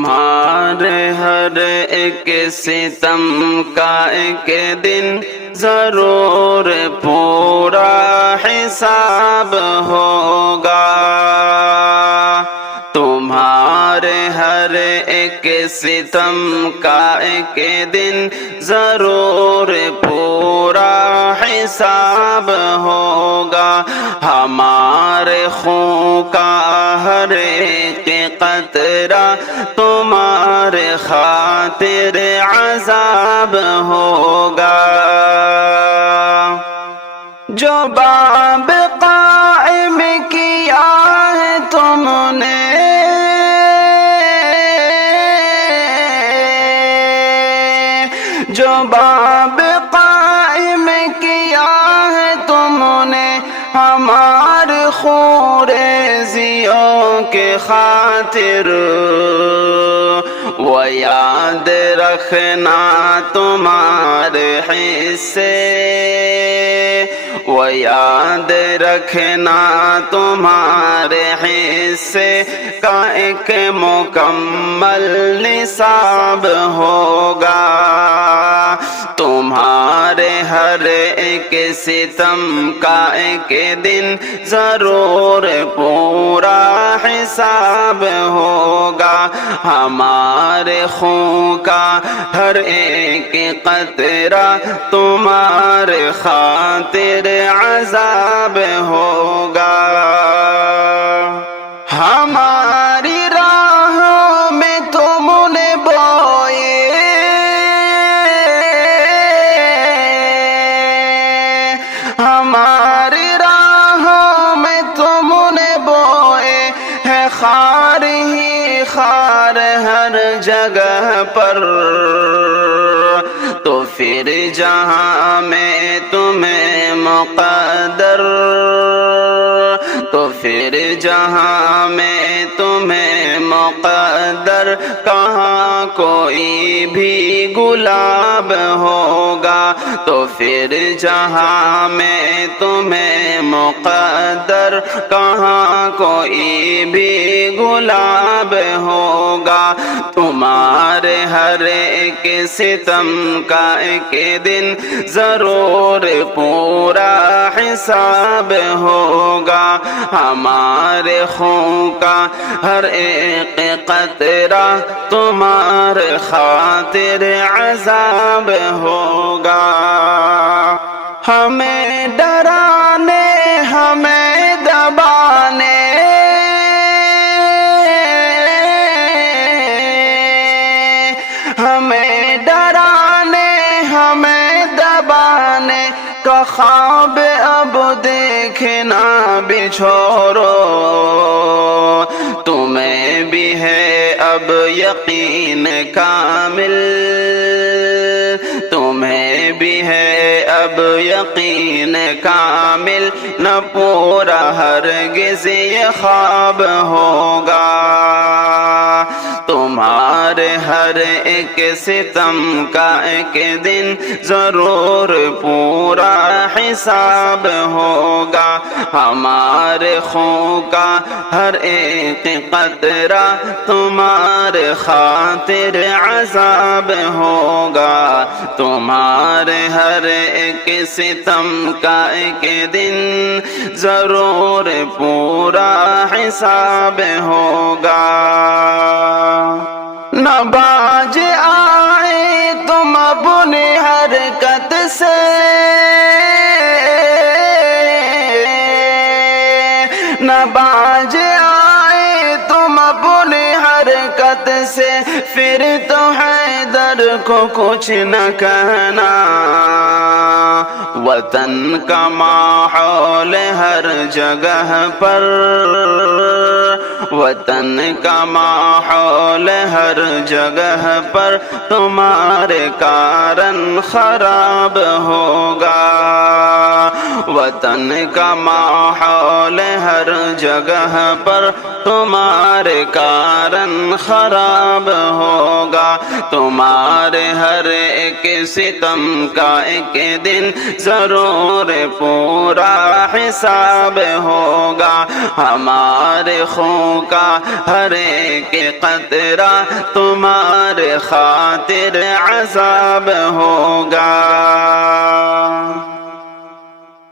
تمہارے ہر ایک ستم کا ایک دن ضرور پورا حساب ہوگا، تمہارے ہر ایک ستم کا ایک دن ضرور پورا حساب ہوگا، ہمارے خون کا ہر ایک قطرہ تمہارے خاطر عذاب ہوگا۔ جو باب قائم کیا ہے تم نے، جو باب قائم کیا ہے تم نے ہمارے خوریزیوں کے خاطر، وہ یاد رکھنا تمہارے حصے، وہ یاد رکھنا تمہارے حصے کا ایک مکمل نصاب ہوگا، تمہارے ہر ایک ستم کا ایک دن ضرور پورا حساب ہوگا، ہمارے خون کا ہر ایک قطرہ تمہارے خاطر عذاب ہوگا۔ ہماری راہوں میں تم نے بوئے، ہماری راہوں میں تم نے بوئے ہے خار ہی خار ہر جگہ پر، تو پھر جہاں میں تمہیں مقدر، تو پھر جہاں میں تمہیں مقدر کہاں کوئی بھی گلاب ہوگا، تو پھر جہاں میں تمہیں مقدر کہاں کوئی بھی گلاب ہوگا، تمہارے ہر ایک ستم کا ایک دن ضرور پورا حساب ہوگا، ہمارے خون کا ہر ایک قطرہ تمہارے خاطر عذاب ہوگا۔ ہمیں ڈرانے ہمیں دبانے، ہمیں ڈرانے ہمیں دبانے کا خواب اب دیکھنا بھی چھوڑو، تمہیں بھی ہے اب یقین کامل، تمہیں بھی ہے اب یقین کامل، نہ پورا ہرگز یہ خواب ہوگا، تمہارے ہر ایک ستم کا ایک دن ضرور پورا حساب ہوگا، ہمارے خون کا ہر ایک قطرہ تمہارے خاطر عذاب ہوگا، تمہارے ہر ایک ستم کا ایک دن ضرور پورا حساب ہوگا۔ نہ باز آئے تم اپنی حرکت سے، نہ باز آئے تم اپنی حرکت سے، پھر تو حیدر کو کچھ نہ کہنا، وطن کا ماحول ہر جگہ پر، وطن کا ماحول ہر جگہ پر تمہارے کارن خراب ہوگا، وطن کا ماحول ہر جگہ پر تمہارے کارن خراب ہوگا، تمہارے ہر ایک ستم کا ایک دن ضرور پورا حساب ہوگا، ہمارے خون کا ہر ایک قطرہ تمہارے خاطر عذاب ہوگا۔